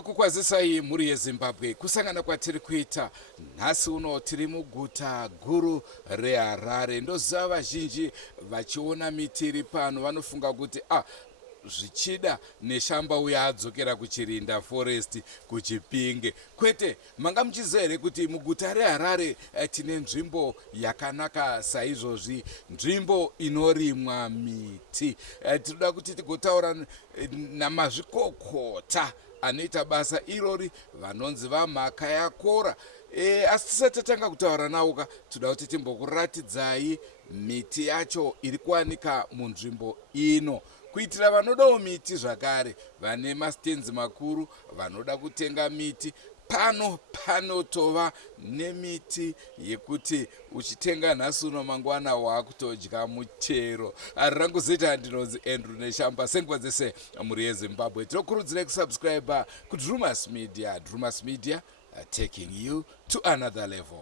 tinokukwazisai mhuri yeZimbabwe kusangana kwatiri kuita nhasi uno tiri muguta guru reHarare. Ndoziva vazhinji vachiona miti iri pano vanofunga kuti zvichida neshamba uya adzokera kuchirinda forest kuchipinge. Kwete, manga muchiziva here kuti muguta reHarare tine nzvimbo yakanaka saizvozvi, nzvimbo inorimwa miti. Tinoda kuti tigotaura namazvikokota anoita basa irori vanonzi vamhaka yakora. Asi tisati tatanga kutaura nauka, toda kuti timbokuratidzai miti yacho iri kuwanika munzvimbo ino, kuitira vanodawo miti zvakare, vane masitenzi makuru, vanoda kutenga miti. Pano panotova nemiti yekuti uchitenga nhasi uno mangwana wakutodya muchero. Rangu zita ndinonzi Andrew Neshamba. Senguva dzese mhuri yeZimbabwe tinokurudzirai kusubscribe kuDrumas Media. Drumas Media, taking you to another level.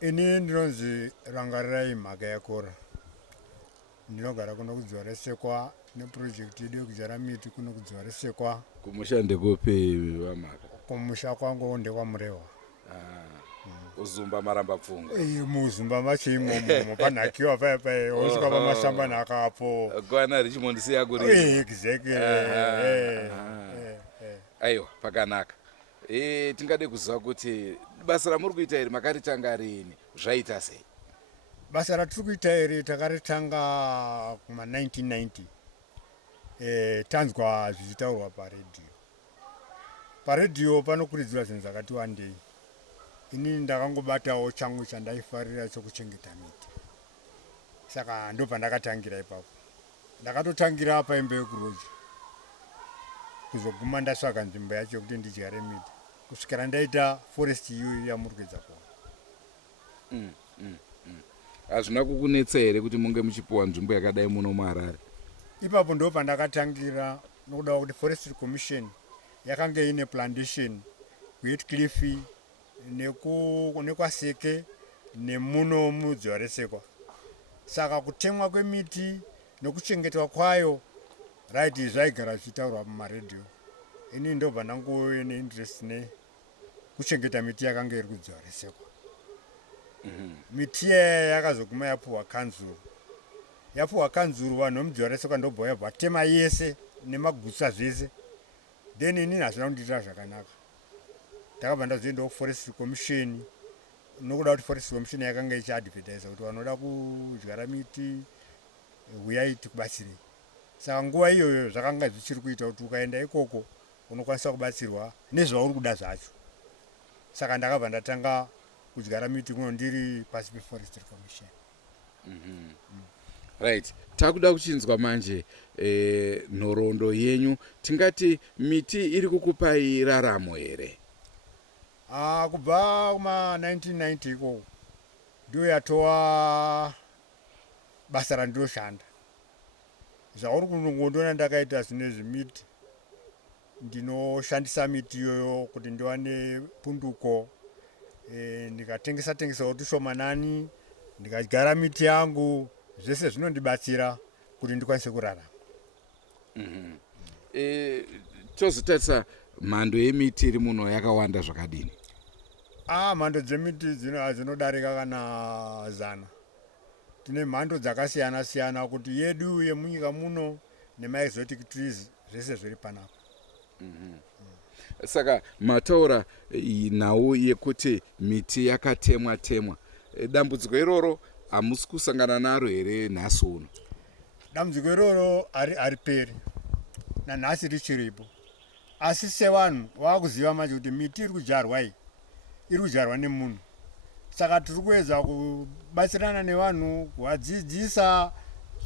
Ini ndinonzi Rangarirai mhaka yakora. Ndinogara kuno kuDzwaresekwa neproject yedu yekudyara miti kuno kuDzwaresekwa. Kumushande kupi vamhaka? Kumusha kwangu ndekwaMurehwa. Uzumba maramba pfungwa. Muzumba macho imomo panhakiwa paya osvika pamasamba nakapo. Kwana Richmond siya kuri. Exactly. Aiwa, pakanaka. Tingade kuziva kuti basa ramuri kuita iri makaritanga rini, zvaita sei? Basa ratiri kuita iri takaritanga kuma 1990. Tanzwa zvichitaurwa paredhiyo. Paredhiyo panokurudzirwa zvinhu zvakati wandei. Ini ndakangobatawo changu chandaifarira chokuchengeta miti. Saka ndobva ndakatangira ipapo. Ndakatotangira paimba yekuroji, kuzoguma ndasvaka nzvimbo yacho kuti ndidyare miti, kusvikira ndaita forest iyoyo yamuri kuedza kuona. Hazvina kukunetsa here kuti munge muchipiwa nzvimbo yakadai muno muHarare? Ipapo ndobva ndakatangira nokuda kuti Forestry Commission yakanga ine plantation kuHeathcliff nekwaSeke nemuno muDzwaresekwa. Saka kutemwa kwemiti nokuchengetwa kwayo zvaigara zvichitaurwa mumaredhiyo. Ini ndobva ndangove neinterest nekuchengeta miti yakanga iri kuDzwaresekwa. Miti yakazoguma yapuhwa kanzuru. Yapuhwa kanzuru, vanhu vemuDzwaresekwa ndobva yabva tema yese nemagutsa zvese. Then ini hazvina kundiitira zvakanaka. Ndakabva ndazoendawo kuForestry Commission nokuda kuti Forestry Commission yakanga ichiadvertisa kuti vanoda kudyara miti uyai tikubatsirei. Saka nguva iyoyo zvakanga zvichiri kuita kuti ukaenda ikoko unokwanisa kubatsirwa nezvauri kuda zvacho. Saka ndakabva ndatanga kudyara miti kuno ndiri pasi peForestry Commission. Right. Takuda kuchinzwa manje nhoroondo yenyu, tingati miti iri kukupai raramo here? Kubva kuma 1990 ikoko ndiyo yatova basa randinoshanda. Zvauri kunongoona ndakaita zvinezvi miti, ndinoshandisa miti iyoyo kuti ndiwane punduko, ndikatengesa kuti shomanani, ndikadyara miti yangu, zvese zvinondibatsira kuti ndikwanise kurarama. Tozotarisa mhando yemiti iri muno yakawanda zvakadini? Mhando dzemiti dzinodarika kana 100. Tine mhando dzakasiyana siyana kuti yedu yemunyika muno nemaexotic trees zvese zviri panapa. Saka mataura nhau yekuti miti yakatemwa. Dambudziko iroro hamusi kusangana naro here nhasi uno? Dambudziko iroro hariperi nanhasi richiripo. asi sevanhu vakuziva macho kuti miti iri kudyarwa iyi iri kudyarwa nemunhu. Saka tiri kuedza kubatsirana nevanhu kuvadzidzisa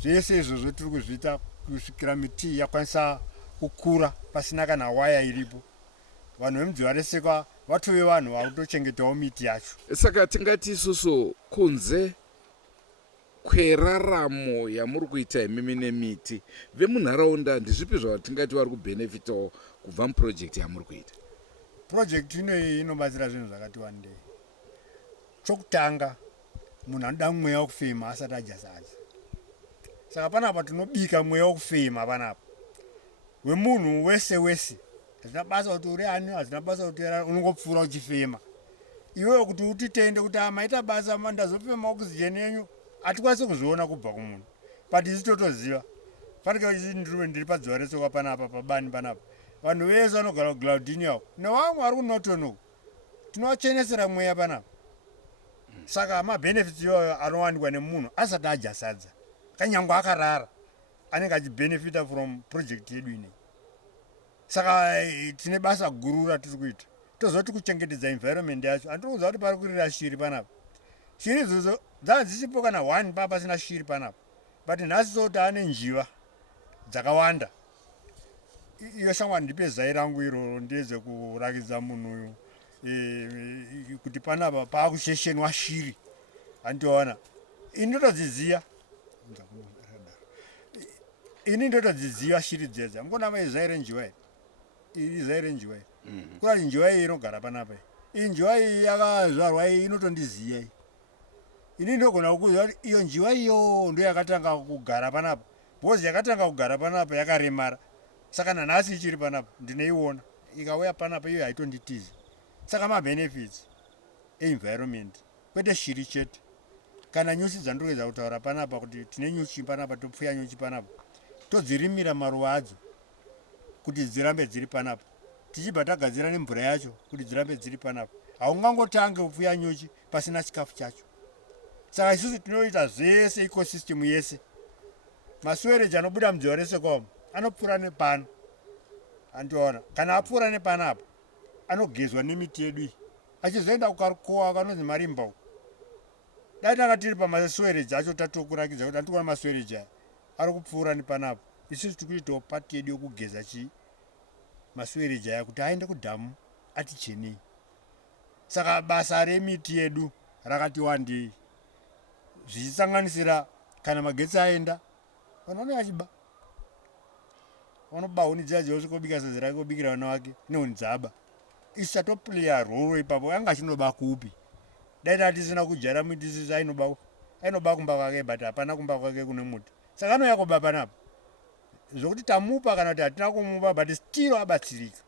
zvese izvozvo tiri kuzviita kusvikira miti yakwanisa kukura pasina kana waya iripo. Vanhu vemudziva resekwa vatove vanhu vakutochengetawo miti yacho. Saka tingati isusu kunze kweraramo yamuri kuita imimi nemiti, vemunharaunda ndizvipi zvatingati vari kubhenefitawo kubva mupurojekti yamuri kuita? Purojekti inoyi inobatsira zvinhu zvakati wandei. Chokutanga, munhu anoda mweya wokufema asati adya sadza. Saka panapa tinobika mweya wokufema panapa wemunhu wese wese. Hazina basa kuti uri ani, hazina basa kuti unongopfuura uchifema. Iwewe kuti utitende kuti maita basa mandazofema oxygen yenyu hatikwanisi kuzviona kubva kumunhu. But isi totoziva. Fanika ndiri padziva reSoka panapa pabani panapa. Vanhu vese vanogara kuGlaudiniya nevamwe vari kuNorton tinovachenesera mweya panapa. Saka mabhenefits iwayo anowanikwa nemunhu asati adya sadza. Kanyangwe akarara anenge achibhenefita from project yedu ineyi. Saka tine basa guru ratiri kuita. Tozoti kuchengetedza environment yacho. Handiri kuziva kuti pari kurira shiri panapa. Shiri idzodzo dzisipo kana 1 pasina shiri panapa. But nhasi soti ane njiva dzakawanda. Iyo shamwari ndipe zai rangu iroro ndiyedze kurakidza munhu uyu kuti panapa paakusheshenwa shiri. Andiona ini ndotodziziva shiri dzedza. Mukonama izai renjiva iri zai renjiva iri. Kurati njiva iyi inogara panapa iyi njiva iyi yakazvarwa iyi inotondiziya iyi. Ini ndogona kukuziva kuti iyo njiva iyo ndo yakatanga kugara panapa. Bhozi yakatanga kugara panapa yakaremara. Saka nanhasi ichiri panapa ndinoiona. Ikauya panapa iyo haitonditizi. Saka mabhenefits environment kwete shiri chete. Kana nyuchi dzandinoedza kutaura panapa kuti tine nyuchi panapa, topfuya nyuchi panapa, todzirimira maruva adzo kuti dzirambe dziri panapa, tichibva tagadzira nemvura yacho kuti dzirambe dziri panapa. Haungangotange kupfuya nyuchi pasina chikafu chacho. Saka isusu tinoita zvese ecosystem yese. Maswereji anobuda mudziva reSoka anopfuura nepano. Andiona kana apfuura nepanapa anogezwa nemiti yedu iyi. Achizoenda kukarukowa kanonzi Marimba. Dai tanga tiri pamaswereji acho tatokurakidza kuti handikuona maswereji aya ari kupfuura nepanapa. Isusu tiri kuitawo pati yedu yokugeza maswereji aya kuti aende kudhamu atichenei. Saka basa remiti yedu rakati wandei. Zvichisanganisira kana magetsi aenda vanhu vanenge vachiba. Vanoba huni dziya dzosvika kubika sadza rake kubikira vana vake nehuni dzaba. Isu tatopleya roro ipapo yanga achinoba kupi. Dai tatisina kudyara miti isusu ainoba kumba kwake but hapana kumba kwake kune muti. Saka anouya kuba panapa. Zvokuti tamupa kana kuti hatina kumupa but still abatsirika.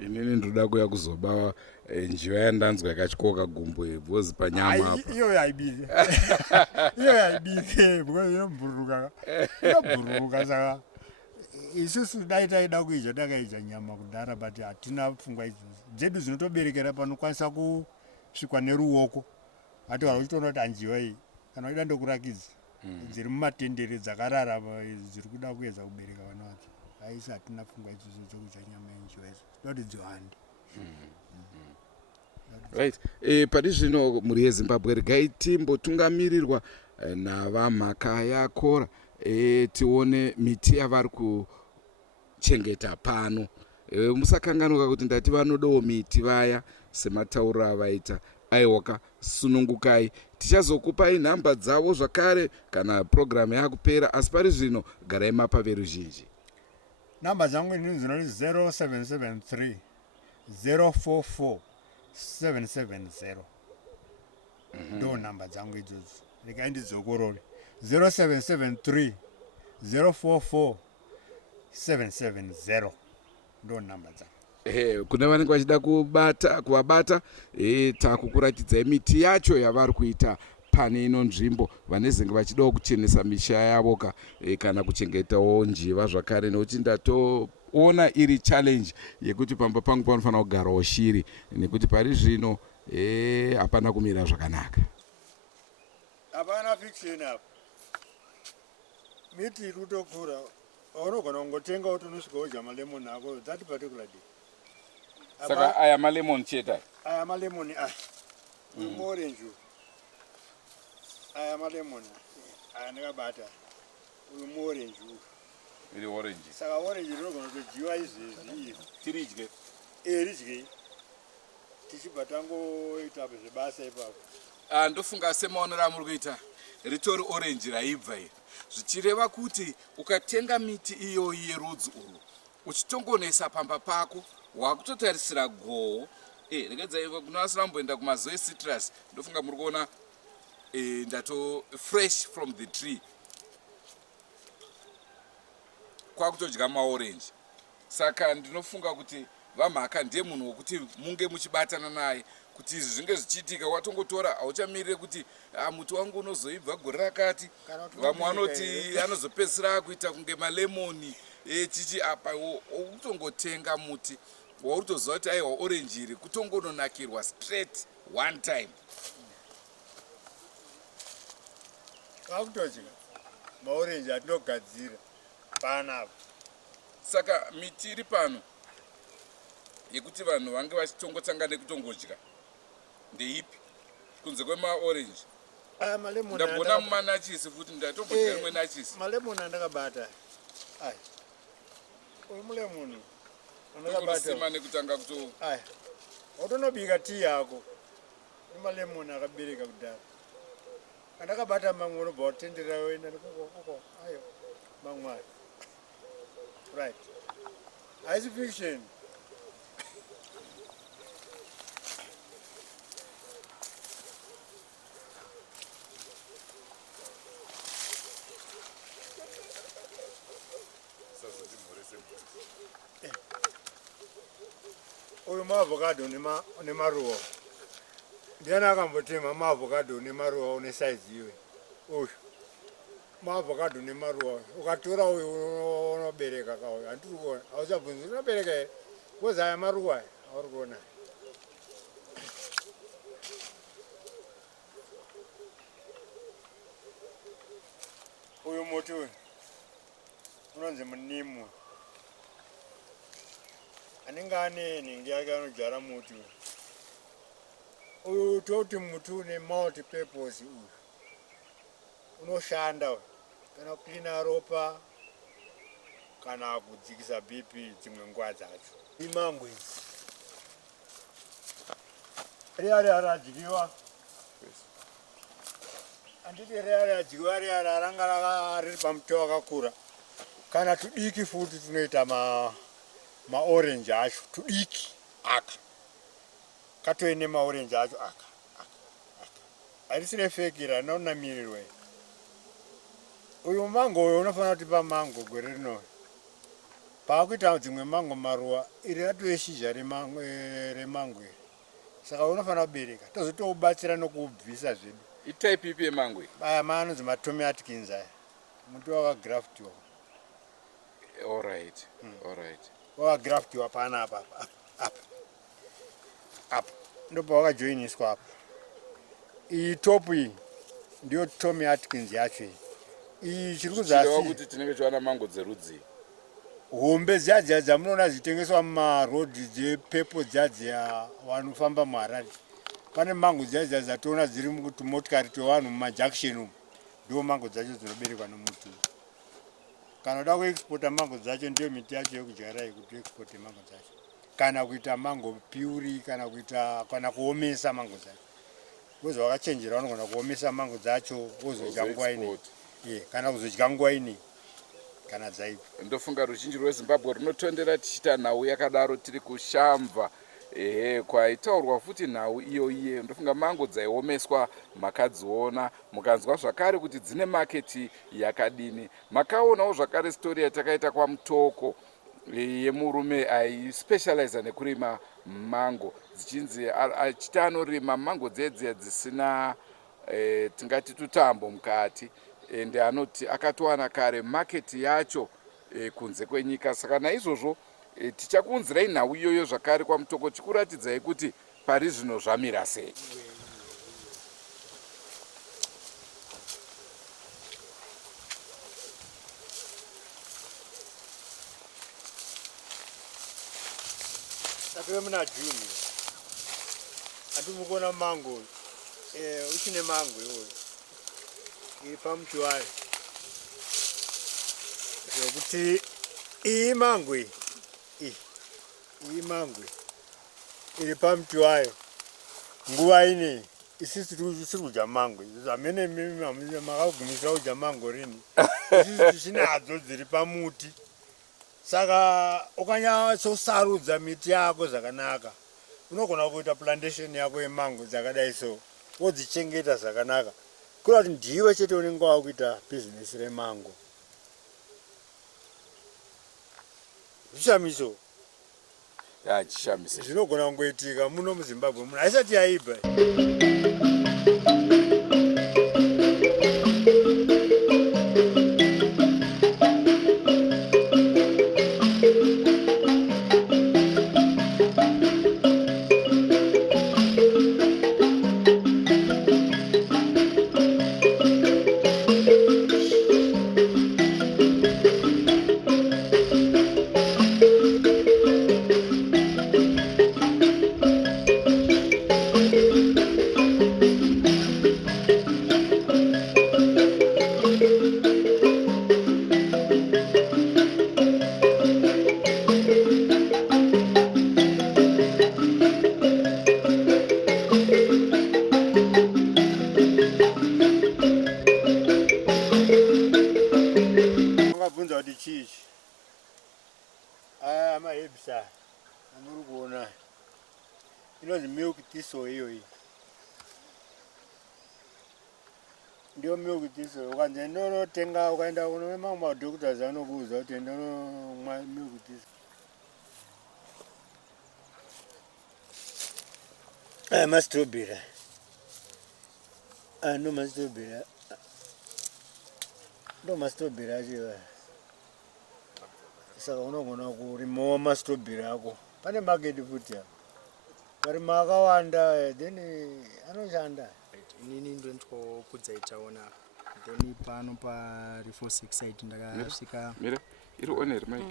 Inini ndoda kuya kuzoba njiva yandanzwa yakatyoka gumbo bhozi panyama apa. Iyo haibike. Iyo haibike because inobhururuka. Inobhururuka saka isusu dai taida kuidya takaidya nyama kudhara but hatina pfungwa idzodzo. Dzedu dzinotoberekera panokwanisa kusvikwa neruoko. Hatiwari uchitoona kuti hanjiva iyi kana uchida ndokurakidza. Dziri mumatendere dzakarara dziri kuda kuedza kubereka vana vadzo. Haisi hatina pfungwa idzodzo dzokudya nyama yenjiva idzi. Doti dziwande. Right. Pari zvino mhuri yeZimbabwe regai timbotungamirirwa navamhaka yakora. Tione miti yavari kuchengeta pano. Musakanganuka kuti ndati vanodawo miti vaya sematauro avaita. Aiwaka sunungukai. Tichazokupai nhamba dzavo zvakare kana program yakupera, asi pari zvino garai mapa veruzhinji. Namba dzangu ndinoti 0773 044 770. Ndo namba dzangu idzodzo. Regai ndidzokorore. 0773 044 770. Ndo namba dzangu. Kune vanenge vachida kuvabata takukuratidzai miti yacho yavari kuita pane ino nzvimbo. Vanezenge vachidawo kuchenesa misha yavo kana kuchengetawo njiva zvakare, nekuti ndatoona iri challenge yekuti pamba pangu panofanira kugarawo shiri nekuti pari zvino hapana kumira zvakanaka. Hapana fiction apa. Miti iri kutokura unogona kungotenga utonosvika udya malemoni ako that particular day. saka aya malemon chete aya malemoni aya uyu muorenji aya malemoni aya ndakabata uyu muorenji uyu iri orange saka orenji rinogona kudyiwa izvezvi tiridye ridyei tichibva tangoita zvebasa ipapo. ndofunga semaonero amuri kuita ritori orange raibva iri zvichireva kuti ukatenga miti iyoyi yerudzi urwu uchitongonesa pamba pako wakutotarisira goho regedzaiva kunoasina kumboenda kumazoe citrus ndofunga muri kuona ndato fresh from the tree kwakutodya maorange. Saka ndinofunga kuti vamhaka ndiye munhu wokuti munge muchibatana naye kuti izvi zvinge zvichiitika watongotora hauchamirire kuti muti wangu unozoibva gore rakati. Vamwe vanoti anozopedzisira kuita kunge malemoni chichi apa ukutongotenga muti wautoziva kuti aiwa orange iri kutongononakirwa straight one time. Kwakutodya maorange atinogadzira panapa. Saka miti iri pano yekuti vanhu vange vachitongotanga nekutongodya ndeipi kunze kwemaorange? Ndabona mumanachisi futi ndatombodya rimwe nachisi. Malemoni andakabata ai uyu mulemoni andakabata nekutanga kuto ai watonobika tii yako nemalemoni akabereka kudhara andakabata mamwe unobva watenderera woenda nekoko ayo mamwe ayo right haisi fiction. Uyu maavocado nemaruwa ndiani akambotema maavocado nemaruwa une saizi iwe uyu maavocado nemaruwa ukatora uyu unobereka kauyu handiri kuona hauchabvunzi unobereka here kozi aya maruwa aya auri kuona uyu muti uyu unonzi munimu anenge ane nhingi yake anodyara muti uyu toti muti une multi purpose uyu unoshanda kana kuklina ropa kana kudzikisa bp dzimwe nguva dzacho. Imango idzi riari aradyiwa handiti riari adyiwa riari aranga riri pamuti wakakura kana tudiki futi tunoita maorange acho tudiki aka katoine maorange acho aka harisire feki ranonamirirwa. Uyu mango uyu unofanira kutipa mango gore rino paakuita dzimwe mango maruwa iri ratove shizha remango iri saka unofanira kubereka tozotoubatsira nokuubvisa zvedu. Itype ipi yemango iyi? Aya maanonzi maTommy Atkins aya muti wakagraftiwa. Alright. Wakagraftiwa panapa apa ndopa wakajoiniswa apa. Iyi topu iyi ndiyo Tommy Atkins yacho iyi chiri kuzasi kuti tinenge tiwana mango dzerudzi hombe dziya dzamunoona dzichitengeswa mumarodhi dzepepo dziya vanofamba muHarare. Pane mango dziya dzatoona dziri mutumotikari twevanhu mumajaction umu ndo mango dzacho dzinoberekwa nomuti. Kana uda kuexporta mango dzacho ndiyo miti yacho yekudyara yekuti exporte mango dzacho kana kuita mango piuri kana kuomesa mango dzacho. Kozi wakachenjera vanogona kuomesa mango dzacho wozodya nguva ine kana kuzodya nguva ine kana dzaipo. Ndofunga ruzhinji rweZimbabwe runotondera tichita nhau yakadaro tiri kushamva kwaitaurwa futi nhau iyoiye. Ndofunga mango dzaiomeswa makadziona mukanzwa zvakare kuti dzine maketi yakadini. Makaonawo zvakare stori yatakaita kwaMutoko yemurume aispecializa nekurima mango dzichinzi achiti anorima mango dzedziya dzisina tingati tutambo mukati ende anoti akatowana kare maketi yacho kunze kwenyika. Saka naizvozvo tichakuunzirai nhau iyoyo zvakare kwaMutoko chikuratidzai kuti pari zvino zvamira sei. tiri muna June hatimukona mango uchine mango iwoyo iri pamuti wayo zvokuti iyi mango iyi iri pamuti wayo nguva inei isisi tiri kudya mango zamene mimi makagumisa kudya mango rini isisi tichinadzo dziri pamuti saka ukanyatsosarudza miti yako zvakanaka unogona kuita plantation yako yemango dzakadai so wodzichengeta zvakanaka kuri kuti ndiwe chete unenge wakuita bhizinesi remango zvishamiso chishamisa zvinogona kungoitika muno muzimbabwe muno haisati yaibva chichi aya mahebsa amuri kuona inonzi milk thistle iyoyi ndio milk thistle ukanzi ndonotenga ukaenda kuno mamwe madhoktors anokuudza kuti ndonomwa milk thistle aya mastrawberry ndo mastrawberry ndo mastrawberry achiva saka unogona kurimawo mastrawberry ako pane market futi apa varima akawanda then anoshanda inini ndoitwa kudzaitaona then pano pa4 site ndakasvika mire iri oneri mai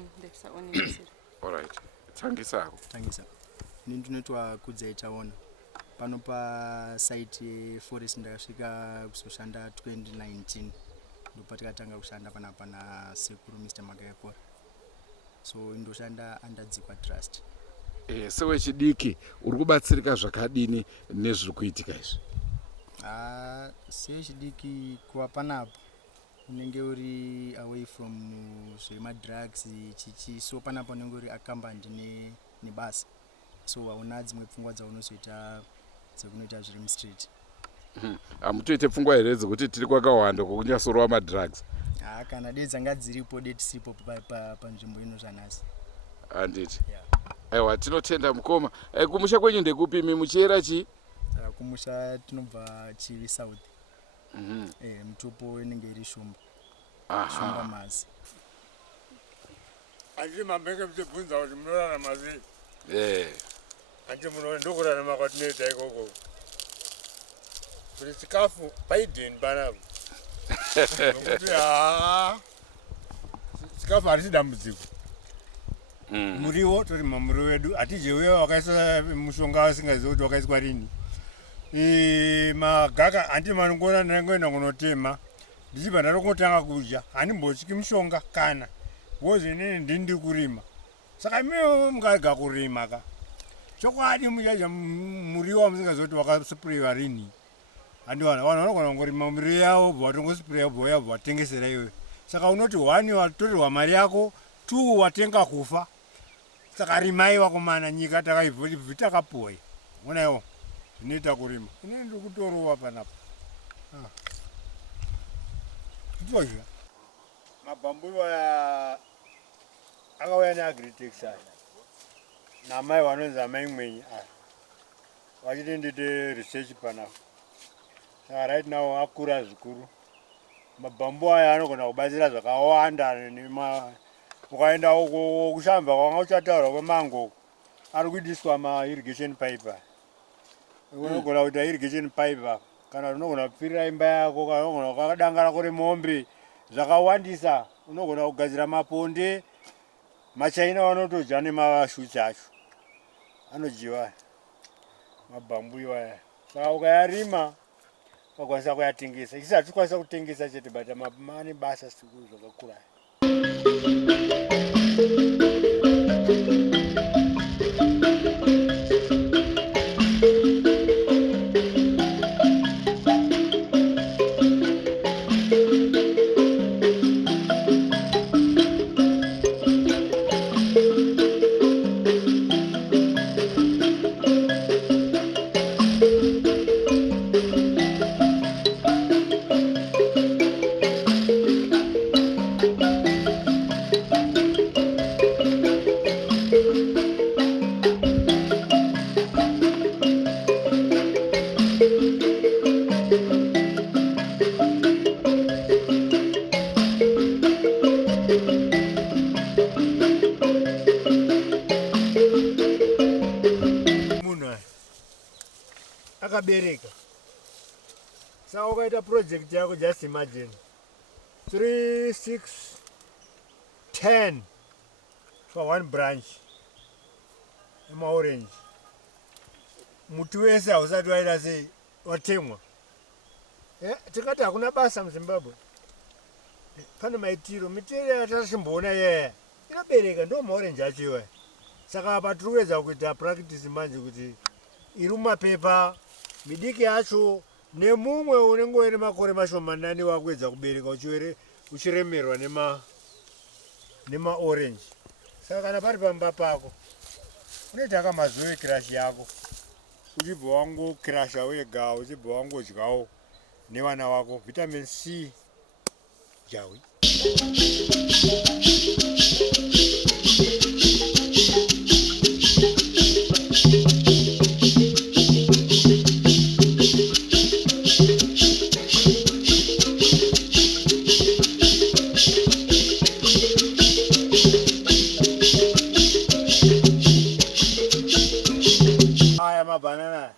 alright tangisa inini ndinoitwa kudzaitaona pano pasite yeforest ndakasvika kuzoshanda 2019 ndopa tikatanga kushanda panapa nasekuru Mr. Magayakora so indoshanda andadzikwa trust sewechidiki uri kubatsirika zvakadini nezviri kuitika izvi sewechidiki kuva panapa unenge uri away from zvemadrugs chichi so panapa unenge uri accompanied nebasa so hauna dzimwe pfungwa dzaunozoita dzekunoita zviri mustreet hamutoite pfungwa here dzekuti tiri kwakawanda kwokunyasorwa madrugs kana dei dzanga dziripo dei tisipo panzvimbo ino zvanhasi handiti aiwa tinotenda mukoma kumusha kwenyu ndekupi imi muchiyera chii kumusha tinobva Chivi South mutopo inenge iri shumba mazi handiti mambenge muchibvunza kuti munorarama sei handiti ndokurarama kwatinoita ikoko kuti chikafu paidheni panapa nokuti chikafu hatisi dambudziko muriwo torima muriwo wedu hatijeuya wakaisa mushonga wasingazivi kuti wakaiswa rini magaka handiti manongona ndangoenda kunotema ndichibva ndarongotanga kudya handimbotyi mushonga kana bhozi inini ndindi kurima saka imewo mukarega kurima ka chokwadi muchadya muriwo wamusingazivi kuti wakasupuriwa rini handiwana vanhu vanogona kungorima miriwo yavo bva watongosupuriya bva uya bva watengesera iwe saka unoti 1 watorerwa mari yako 2 watenga kufa saka rimai wakomana nyika takaivhoti takapuwa onaiwo zvinoita kurima inini ndiri kutorowa panapa titozha mabhamburu aya akauya neagritix aya namai vanonzi amai mwenye aya vachiti ndite research panapa saka right now akura zvikuru mabhambu aya anogona kubatsira zvakawanda ukaenda kushamba kwanga uchataura kwemango ari kuidiswa mairrigation pipe unogona kuita irrigation pipe kana unogona kupfirira imba yako kana unogona kukadanga rako remombe zvakawandisa unogona kugadzira maponde machaina vanotodya nemashutsi acho anodyiwa mabhambu iwaya. Saka ukayarima wakwanisa kuyatengesa. Chisati tikwanisa kutengesa chete but ane basa siku zvakakura. Akabereka. Saka ukaita project yako, just imagine 3, 6, 10 for one branch emaorange. Muti wese hausati waita sei watemwa. Tikati hakuna basa muZimbabwe. Pane maitiro mitiro yatashimboona yeye inobereka, ndo maorange acho iwayo. Saka apa tiri kuedza kuita practice manje kuti iri mumapepa midiki yacho nemumwe unenge une makore mashomanani wakuedza kubereka uchiremerwa nemaorange. Saka kana pari pamba pako unoita kamazuve kirashi yako, uchibva wangokirasha wega, uchibva wangodyawo nevana wako vitamin C jawi. Banana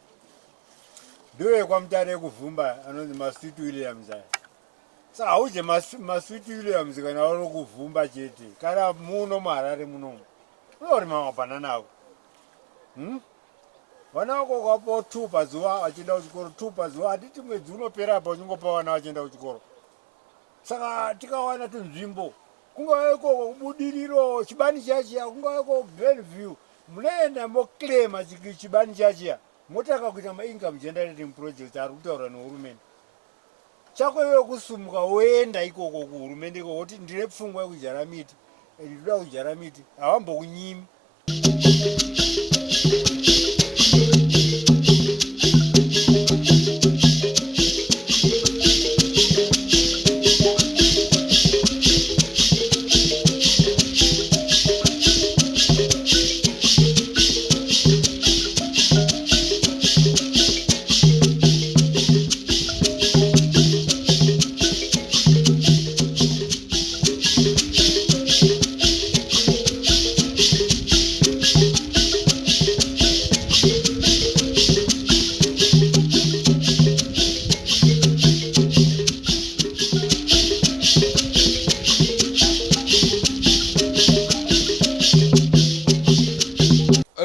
ndoye kwamutare kuvhumba anonzi masweet Williams aya. Saka hauje masweet Williams kana uri kuvhumba chete, kana muno muHarare munomu unorima mabanana ako. Vana vako ukapawo 2 pazuva vachienda kuchikoro, 2 pazuva, hatiti mwedzi unopera apa uchingopa vana vachienda kuchikoro. Saka tikawana tunzvimbo kungave ikoko kubudiriro chibani chachiya, kungave ikoko Glenview, munoenda moclaima chibani chachiya, motaka kuita maincome generating project ari kutaura nehurumende. Chako iwe kusumuka woenda ikoko kuhurumende ikoko kuti ndine pfungwa yekudyara miti, ndinoda kudyara miti, havambokunyimi.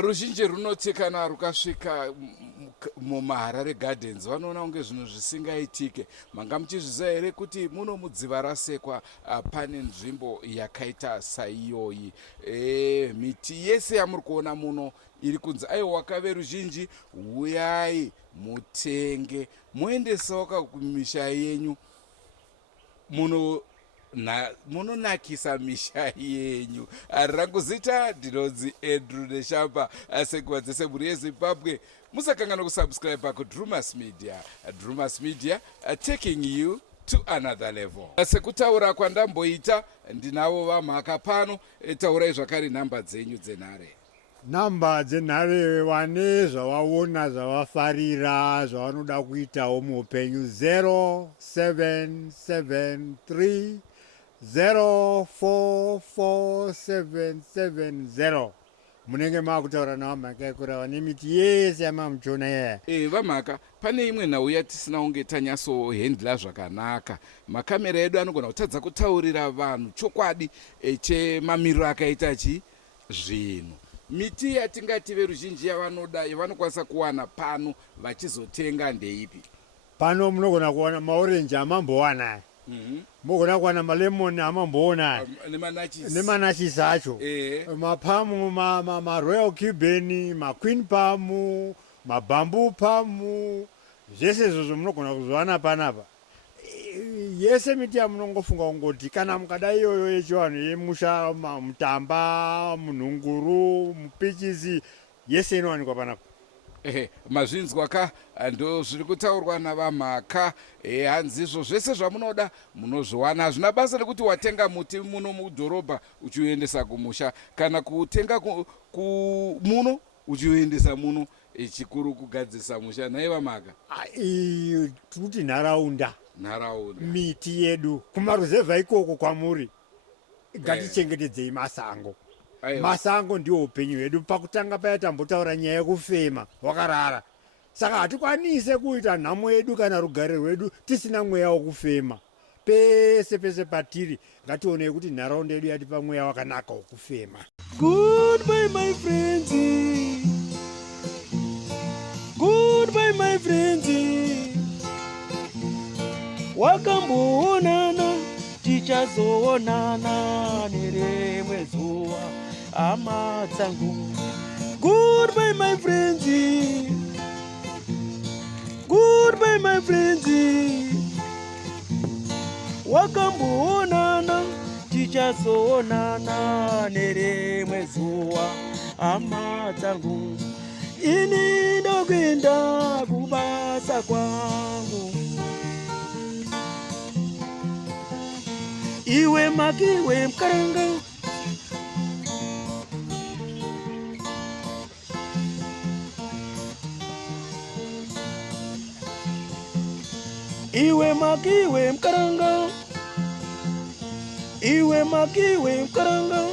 Ruzhinji runoti kana rukasvika mumaHarare Gardens vanoona kunge zvinhu zvisingaitike. Manga muchizviziva here kuti muno mudziva rasekwa pane nzvimbo yakaita saiyoyi? Miti yese yamuri kuona muno iri kunzi aiwa kave ruzhinji, uyai mutenge muendesawo kumisha yenyu munonakisa misha yenyu. Rangu zita ndinonzi Andrew Neshamba, sekuva dzese mhuri yeZimbabwe. Musakangana kusubscribe kuDrumas Media. Drumas Media taking you to another level. Sekutaura kwandamboita ndinavo vamhaka pano, taurai zvakare nhamba dzenyu dzenhare. Namba dzenhare vane zvavaona zvavafarira zvavanoda kuitawo muupenyu 0773 044770. Munenge makutaura navamhaka ikura vane miti yese yamamuchiona yaya. Vamhaka, pane imwe nhau yatisina kunge tanyasohendla zvakanaka. Makamera edu anogona kutadza kutaurira vanhu chokwadi chemamiriro akaita zvinhu. miti yatingati veruzhinji yavanokwanisa kuwana pano vachizotenga ndeipi? Pano munogona kuwana maorenji amambowana, mogona kuwana malemoni amamboona, nemanachisi acho, mapamu, maroyal cuban, maqueen palm, mabambu palm, zvese izvozvo munogona kuzowana panapa. Yese miti yamunongofunga kungoti kana mukada iyoyo yechivanhu yemusha, mutamba, munhunguru, mupichisi, yese inowanikwa panapa. Mazvinzwa ka ndo zviri kutaurwa navamhaka. Hanzizvo zvese zvamunoda munozviwana. Hazvina basa rekuti watenga muti muno mudhorobha uchiuendesa kumusha kana kutenga muno uchiuendesa muno, chikuru kugadzisa musha. Nhai vamhaka, kuti nharaunda miti yedu kumaruzevha ikoko kwamuri ngatichengetedzei masango. Masango ndio upenyu hwedu. Pakutanga paya tambotaura nyaya yekufema wakarara, saka hatikwanise kuita nhamo yedu kana rugare rwedu tisina mweya wokufema. Pese pese patiri ngationei kuti nharaunda yedu yatipa mweya wakanaka wokufema. Goodbye my friends, goodbye my friends, wakamboonana tichazoonana nerimwe zuva hama dzangu. Goodbye my friends, goodbye my friends, wakamboonana tichazoonana nerimwe zuva hama dzangu. Ini ndokuenda kubasa kwangu, iwe maki iwe mkaranga, iwe maki iwe mkaranga, iwe maki iwe mkaranga.